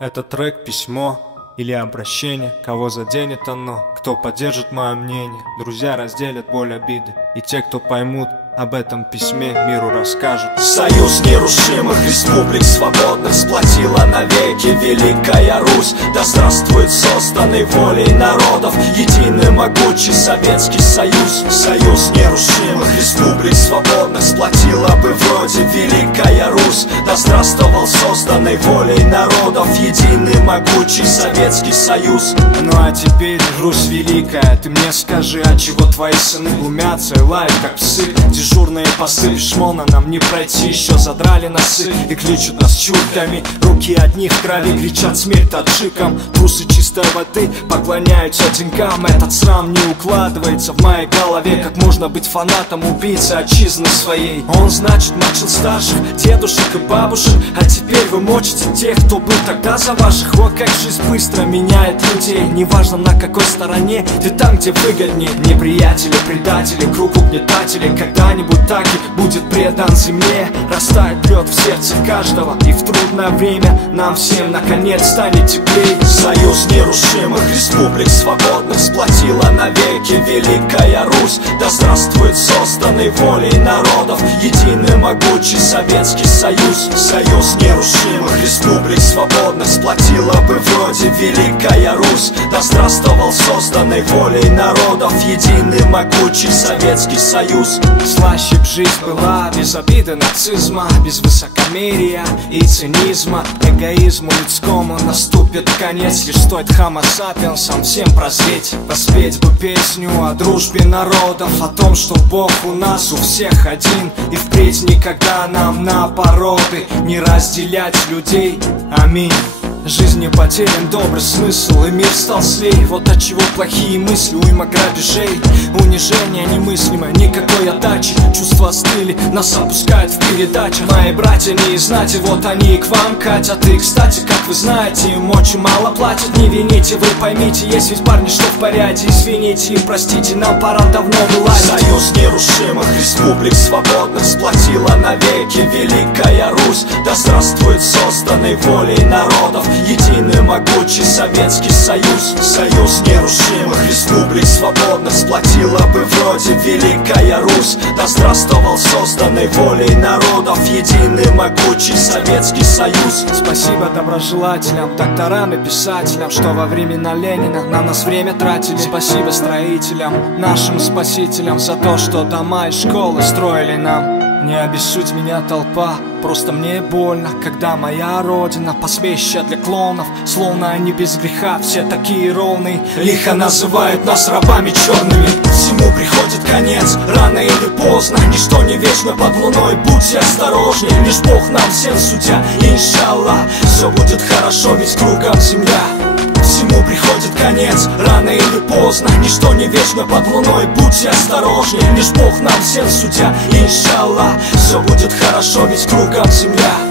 Этот трек письмо или обращение, кого заденет оно, кто поддержит мое мнение. Друзья разделят боль обиды, и те, кто поймут об этом письме, миру расскажут. Союз нерушимых республик свободных сплотила навеки Великая Русь. Да здравствует созданный волей народов единый могучий Советский Союз. Союз нерушимых республик свободных сплотила бы вроде Великая Русь. Да здравствовал созданный волей народов единый могучий Советский Союз. Ну а теперь, Русь великая, ты мне скажи, а чего твои сыны глумятся и лают как псы? Дежурные посты, шмона нам не пройти, еще задрали носы и кличут нас чурками. Руки одних в крови кричат смерть таджикам. Трусы чистой воды поклоняются деньгам. Этот срам не укладывается в моей голове. Как можно быть фанатом убийцы отчизны своей? Он, значит, мочил старших дедушек и бабушек, а теперь вы мочите тех, кто был тогда за ваших. Вот как жизнь быстро меняет людей. Неважно на какой стороне, ты там, где выгоднее. Неприятели, предатели, круг угнетателей когда-нибудь так и будет предан земле. Растает лед в сердце каждого, и в трудное время нам всем наконец станет теплей. Союз нерушимых республик свободных сплотила навеки Великая Русь. Да здравствует созданный волей народов единый могучий Советский Союз. Союз нерушимых республик свободных сплотила бы вроде Великая Русь. Да здравствовал созданный волей народов единый могучий Советский Союз. Слаще б жизнь была без обиды нацизма, без высокомерия и цинизма. Эгоизму людскому наступит конец, лишь стоит хомо сапиенсам всем прозреть. Поспеть бы песню о дружбе народов, о том, что Бог у нас у всех один, и впредь никогда нам на породы не разделять людей. Аминь. Жизни потерян добрый смысл, и мир стал злей. Вот отчего плохие мысли, уйма грабежей, унижение немыслимое, никакой отдачи. Чувства остыли, нас опускают в передачах. Мои братья не из знати, вот они и к вам катят. И, кстати, как вы знаете, им очень мало платят. Не вините, вы поймите, есть ведь парни, что в порядке. Извините и простите, нам пора давно вылазить. Союз нерушимых республик свободных сплотила навеки Великая Русь. Да здравствует созданный волей народов единый могучий Советский Союз. Союз нерушимых республик свободных сплотила бы вроде Великая Русь. Да здравствовал созданный волей народов единый могучий Советский Союз. Спасибо доброжелателям, докторам и писателям, что во времена Ленина на нас время тратили. Спасибо строителям, нашим спасителям, за то, что дома и школы строили нам. Не обессудь меня, толпа, просто мне больно, когда моя родина посмешище для клоунов. Словно они без греха, все такие ровные. Лихо называют нас рабами черными. Всему приходит конец, рано или поздно. Ничто не вечно под луной, будьте осторожнее. Лишь Бог нам всем судья, иншаллах. Все будет хорошо, ведь кругом земля. Всему приходит конец, рано или поздно. Ничто не вечно под луной, будьте осторожнее. Лишь Бог нам всем судья, иншаллах. Все будет хорошо, ведь кругом земля.